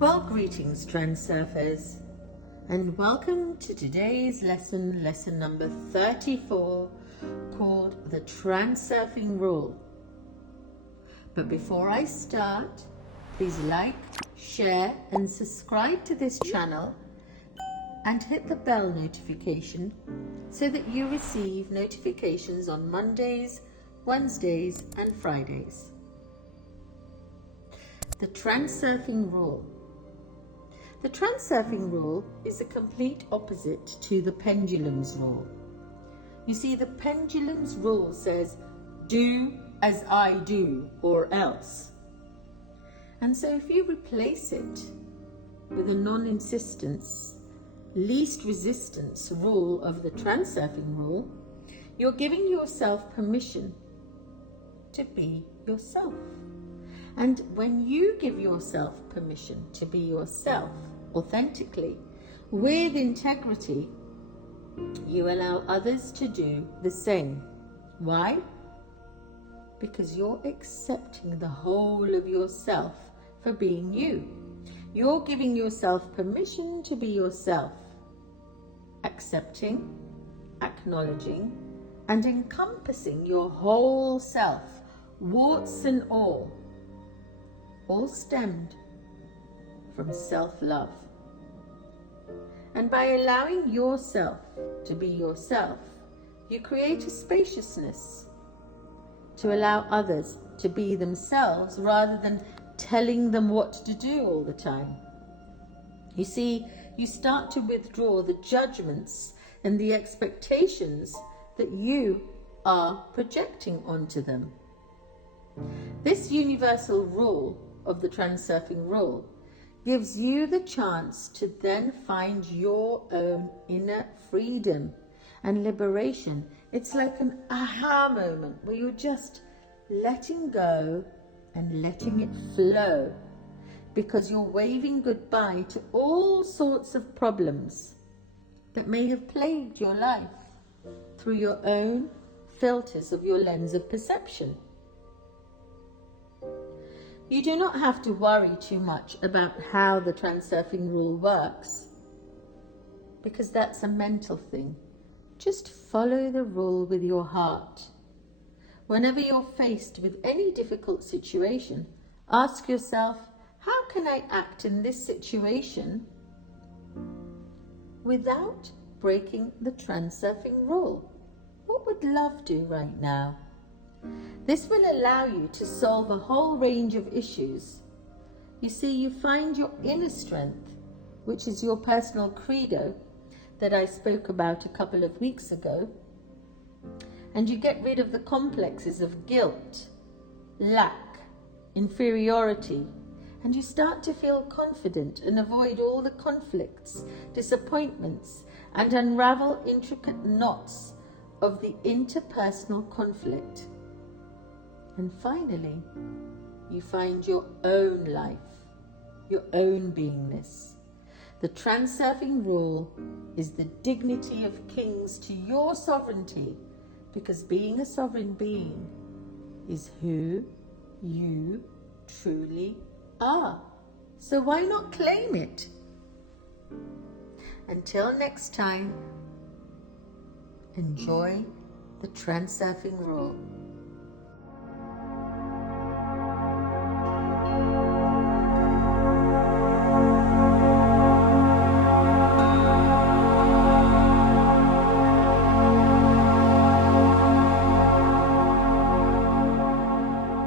Well, greetings Transurfers, and welcome to today's lesson number 34, called the Transurfing Rule. But before I start, please like, share and subscribe to this channel and hit the bell notification so that you receive notifications on Mondays, Wednesdays and Fridays. The Transurfing Rule. The Transurfing Rule is a complete opposite to the pendulum's rule. You see, the pendulum's rule says, do as I do or else. And so if you replace it with a non-insistence, least resistance rule of the Transurfing Rule, you're giving yourself permission to be yourself. And when you give yourself permission to be yourself authentically, with integrity, you allow others to do the same. Why? Because you're accepting the whole of yourself for being you. You're giving yourself permission to be yourself, accepting, acknowledging, and encompassing your whole self, warts and all stemmed from self-love. And by allowing yourself to be yourself, you create a spaciousness to allow others to be themselves rather than telling them what to do all the time. You see, you start to withdraw the judgments and the expectations that you are projecting onto them. This universal rule of the Transurfing Rule gives you the chance to then find your own inner freedom and liberation. It's like an aha moment where you're just letting go and letting it flow, because you're waving goodbye to all sorts of problems that may have plagued your life through your own filters of your lens of perception. You do not have to worry too much about how the Transurfing Rule works, because that's a mental thing. Just follow the rule with your heart. Whenever you're faced with any difficult situation, ask yourself, how can I act in this situation without breaking the Transurfing Rule? What would love do right now? This will allow you to solve a whole range of issues. You see, you find your inner strength, which is your personal credo that I spoke about a couple of weeks ago, and you get rid of the complexes of guilt, lack, inferiority, and you start to feel confident and avoid all the conflicts, disappointments, and unravel intricate knots of the interpersonal conflict. And finally, you find your own life, your own beingness. The Transurfing Rule is the dignity of kings to your sovereignty, because being a sovereign being is who you truly are. So why not claim it? Until next time, enjoy the Transurfing Rule.